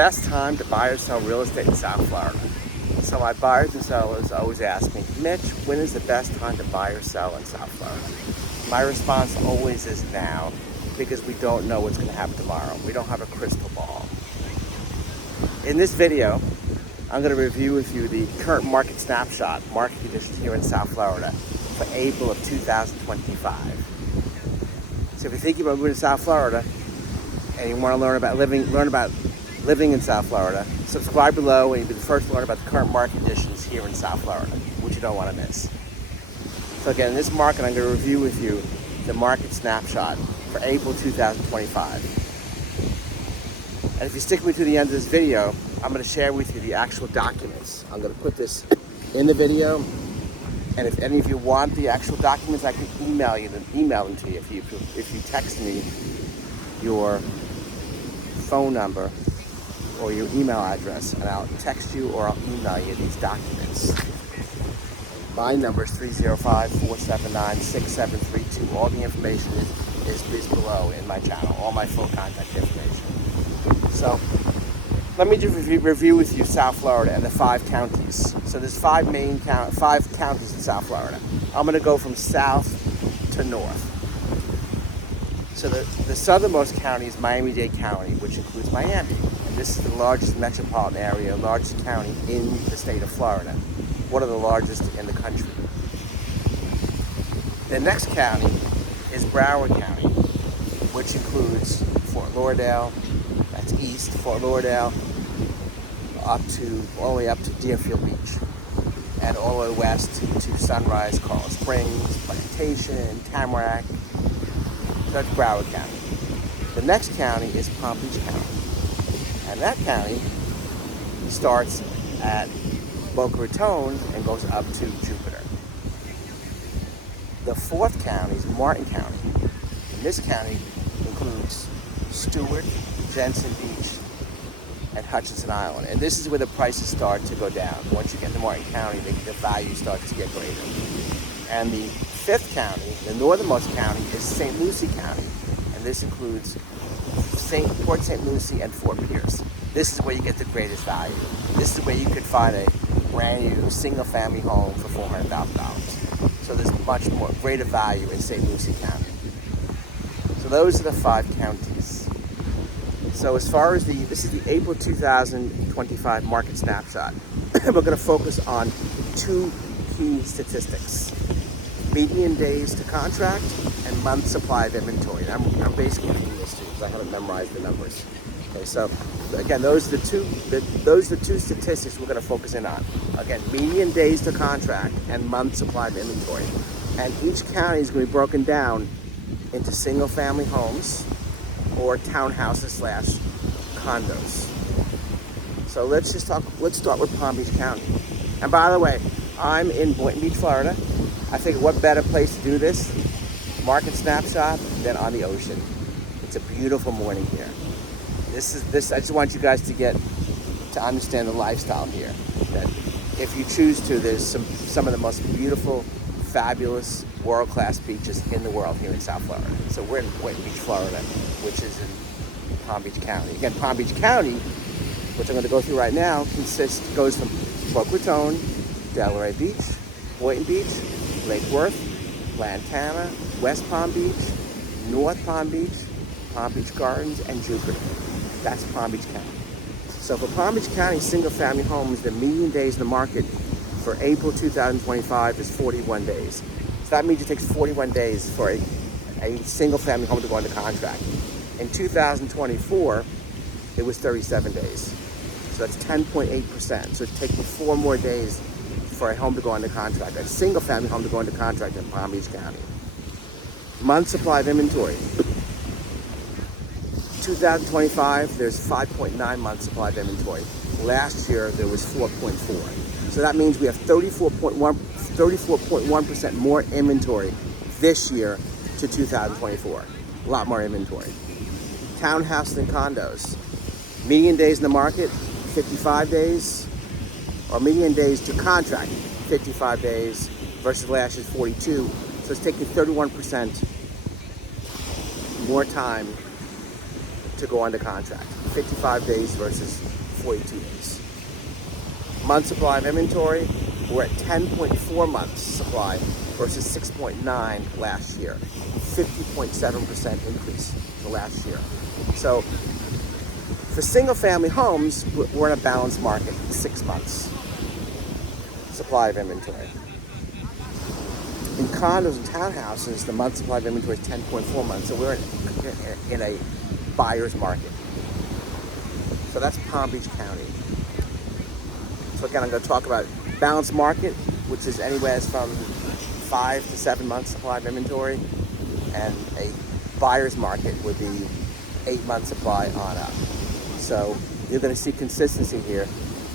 best time to buy or sell real estate in South Florida? So my buyers and sellers always ask me, Mitch, when is the best time to buy or sell in South Florida? My response always is now, because we don't know what's going to happen tomorrow. We don't have a crystal ball. In this video, I'm going to review with you the current market snapshot, market conditions here in South Florida for April of 2025. So if you're thinking about moving to South Florida and you want to learn about living in South Florida, subscribe below and you'll be the first to learn about the current market conditions here in South Florida, which you don't want to miss. So again, in this market, I'm going to review with you the market snapshot for April 2025. And if you stick with me to the end of this video, I'm going to share with you the actual documents. I'm going to put this in the video, and if any of you want the actual documents, I can email them to you. If you text me your phone number or your email address, and I'll text you or I'll email you these documents. My number is 305-479-6732. All the information is below in my channel, all my full contact information. So let me just review with you South Florida and the 5 counties. So there's 5 counties in South Florida. I'm going to go from south to north. So the southernmost county is Miami-Dade County, which includes Miami. And this is the largest metropolitan area, largest county in the state of Florida. One of the largest in the country. The next county is Broward County, which includes Fort Lauderdale, that's east, Fort Lauderdale, all the way up to Deerfield Beach, and all the way west to Sunrise, Coral Springs, Plantation, Tamarack. That's Broward County. The next county is Palm Beach County, and that county starts at Boca Raton and goes up to Jupiter. The 4th county is Martin County, and this county includes Stewart, Jensen Beach, and Hutchinson Island. And this is where the prices start to go down. Once you get to Martin County, the value starts to get greater. And the 5th county, the northernmost county, is St. Lucie County. And this includes Port St. Lucie and Fort Pierce. This is where you get the greatest value. This is where you could find a brand new single-family home for $400,000. So there's much more greater value in St. Lucie County. So those are the 5 counties. So as far as this is the April 2025 market snapshot. We're going to focus on 2 key statistics: median days to contract and month supply of inventory. And I'm basically reading this too because I haven't memorized the numbers. Okay, so again, those are the two statistics we're going to focus in on. Again, median days to contract and month supply of inventory. And each county is going to be broken down into single-family homes or townhouses / condos. So let's start with Palm Beach County. And by the way, I'm in Boynton Beach, Florida. I think what better place to do this market snapshot than on the ocean. It's a beautiful morning here. I just want you guys to understand the lifestyle here. That if you choose to, there's some of the most beautiful, fabulous, world-class beaches in the world here in South Florida. So we're in Boynton Beach, Florida, which is in Palm Beach County. Again, Palm Beach County, which I'm going to go through right now, goes from Boca Raton, Delray Beach, Boynton Beach, Lake Worth, Lantana, West Palm Beach, North Palm Beach Gardens, and Jupiter. That's Palm Beach County. So for Palm Beach County single-family homes, the median days in the market for April 2025 is 41 days. So that means it takes 41 days for a single-family home to go under contract. In 2024, it was 37 days. So that's 10.8%. So it's taking 4 more days for a home to go under contract, a single-family home to go under contract in Palm Beach County. Month supply of inventory. 2025, there's 5.9 months supply of inventory. Last year, there was 4.4. So that means we have 34.1% more inventory this year to 2024. A lot more inventory. Townhouses and condos. Median days in the market, 55 days. Or median days to contract, 55 days versus last year's 42. So it's taking 31% more time to go under contract. 55 days versus 42 days. Month supply of inventory, we're at 10.4 months supply versus 6.9 last year. 50.7% increase to last year. So for single family homes, we're in a balanced market, 6 months supply of inventory. In condos and townhouses, the month supply of inventory is 10.4 months, so we're in a buyer's market. So that's Palm Beach County. So again, I'm going to talk about balanced market, which is anywhere from 5 to 7 months supply of inventory, and a buyer's market would be 8 months supply on up. So you're going to see consistency here,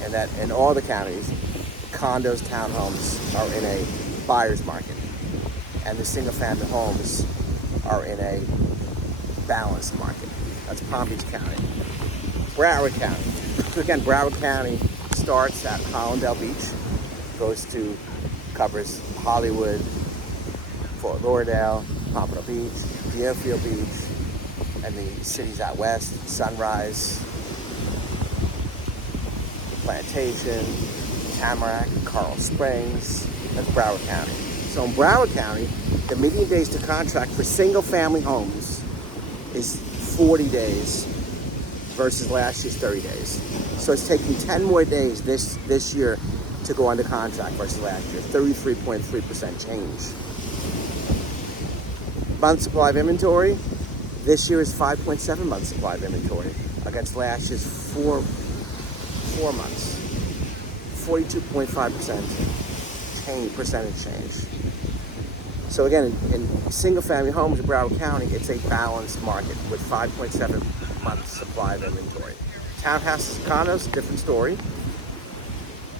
and that in all the counties, condos, townhomes are in a buyer's market, and the single family homes are in a balanced market. That's Palm Beach County. Broward County. Again, Broward County starts at Hollandale Beach, covers Hollywood, Fort Lauderdale, Pompano Beach, Deerfield Beach, and the cities out west, Sunrise, Plantation, Tamarack, Coral Springs. That's Broward County. So in Broward County, the median days to contract for single family homes is 40 days versus last year's 30 days. So it's taking 10 more days this year to go under contract versus last year, 33.3% change. Month supply of inventory, this year is 5.7 months supply of inventory against last year's 4 months, 42.5% percentage change. So again, in single family homes in Broward County, it's a balanced market with 5.7 months supply of inventory. Townhouses and condos, different story.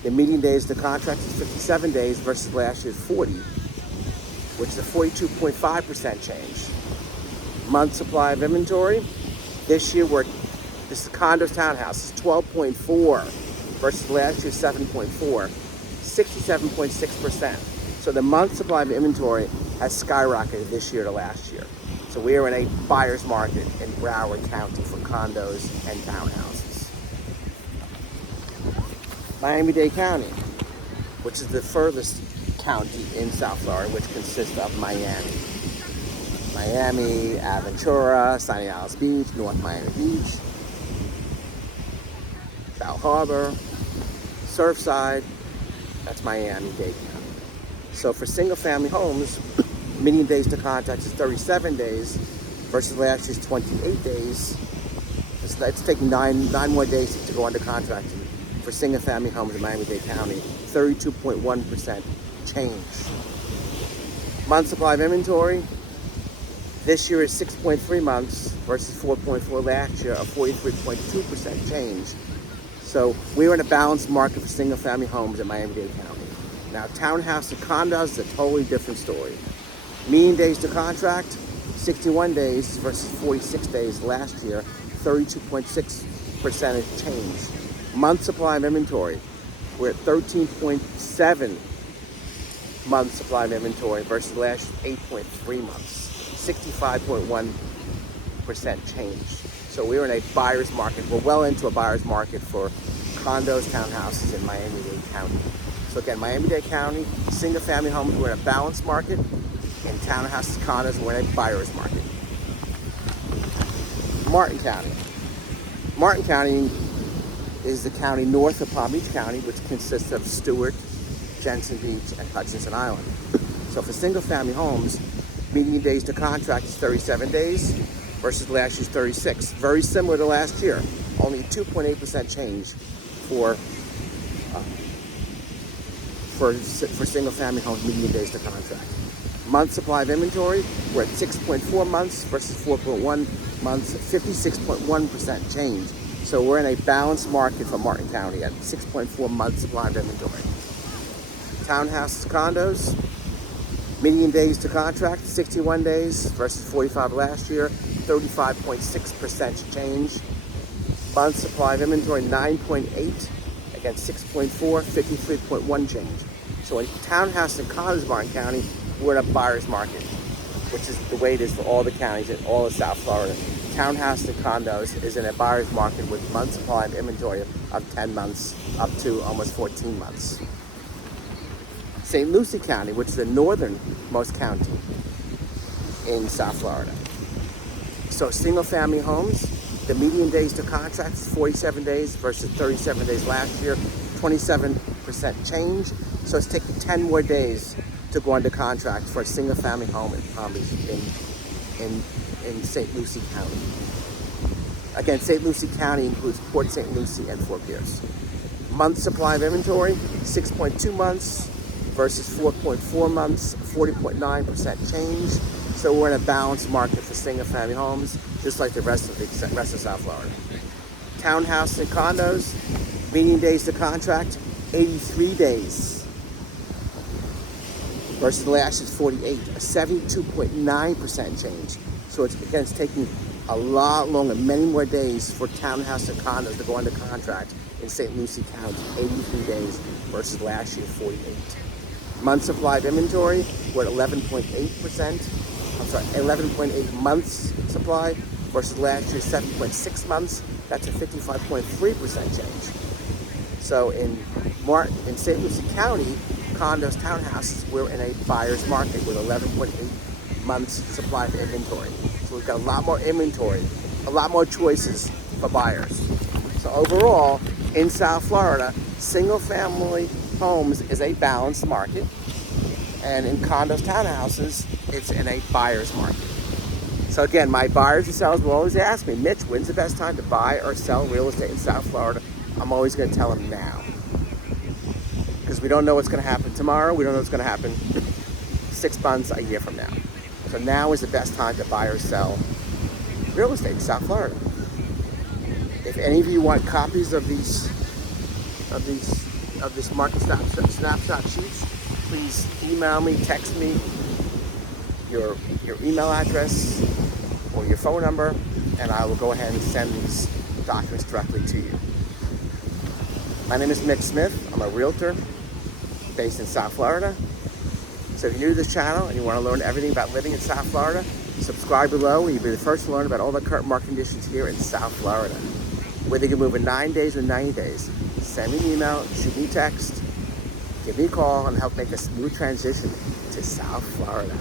The median days to contract is 57 days versus last year's 40, which is a 42.5% change. Month supply of inventory, this is condos, townhouses, 12.4 versus last year's 7.4, 67.6%. So the month supply of inventory has skyrocketed this year to last year. So we are in a buyer's market in Broward County for condos and townhouses. Miami-Dade County, which is the furthest county in South Florida, which consists of Miami, Aventura, Sunny Isles Beach, North Miami Beach, Bal Harbor, Surfside. That's Miami-Dade County. So for single family homes, median days to contract is 37 days versus last year's 28 days. It's taking nine more days to go under contract for single family homes in Miami-Dade County, 32.1% change. Month supply of inventory, this year is 6.3 months versus 4.4 last year, a 43.2% change. So we're in a balanced market for single family homes in Miami-Dade County. Now townhouse and condos is a totally different story. Median days to contract, 61 days versus 46 days last year, 32.6% change. Month supply of inventory, we're at 13.7 months supply of inventory versus last 8.3 months, 65.1% change. So we're in a buyer's market. We're well into a buyer's market for condos, townhouses in Miami-Dade County. So again, Miami-Dade County, single family homes, we're in a balanced market. In townhouses, condos, we're in a buyer's market. Martin County. Martin County is the county north of Palm Beach County, which consists of Stewart, Jensen Beach, and Hutchinson Island. So for single family homes, median days to contract is 37 days versus last year's 36. Very similar to last year, only 2.8% change for single family homes median days to contract. Month supply of inventory, we're at 6.4 months versus 4.1 months, 56.1% change. So we're in a balanced market for Martin County at 6.4 months supply of inventory. Townhouses, condos, median days to contract, 61 days versus 45 last year, 35.6% change. Month supply of inventory, 9.8 against 6.4, 53.1 change. So in townhouses and condos in Martin County, we're in a buyer's market, which is the way it is for all the counties in all of South Florida. townhouse and condos is in a buyer's market with month supply of inventory of 10 months up to almost 14 months. St. Lucie County, which is the northernmost county in South Florida. So single family homes, the median days to contract is 47 days versus 37 days last year, 27% change. So it's taking 10 more days to go under contract for a single family home in Palm Beach in St. Lucie County. Again, St. Lucie County includes Port St. Lucie and Fort Pierce. Month supply of inventory, 6.2 months versus 4.4 months, 40.9% change. So we're in a balanced market for single family homes, just like the rest of South Florida. Townhouse and condos, median days to contract, 83 days versus last year's 48, a 72.9% change. So it's taking a lot longer, many more days for townhouse and condos to go under contract in St. Lucie County, 83 days versus last year, 48. Month supply of inventory, we're at 11.8 months supply versus last year's 7.6 months. That's a 55.3% change. So in St. Lucie County, condos, townhouses, we're in a buyer's market with 11.8 months supply of inventory. So we've got a lot more inventory, a lot more choices for buyers. So overall, in South Florida, single family homes is a balanced market. And in condos, townhouses, it's in a buyer's market. So again, my buyers and sellers will always ask me, Mitch, when's the best time to buy or sell real estate in South Florida? I'm always going to tell them now. Because we don't know what's going to happen tomorrow. We don't know what's going to happen 6 months, a year from now. So now is the best time to buy or sell real estate in South Florida. If any of you want copies of this market snapshot sheets, please email me, text me your email address or your phone number, and I will go ahead and send these documents directly to you. My name is Mitch Smith. I'm a realtor based in South Florida. So if you're new to this channel and you want to learn everything about living in South Florida, subscribe below and you'll be the first to learn about all the current market conditions here in South Florida. Whether you can move in 9 days or 90 days, send me an email, shoot me a text, give me a call, and help make a smooth transition to South Florida.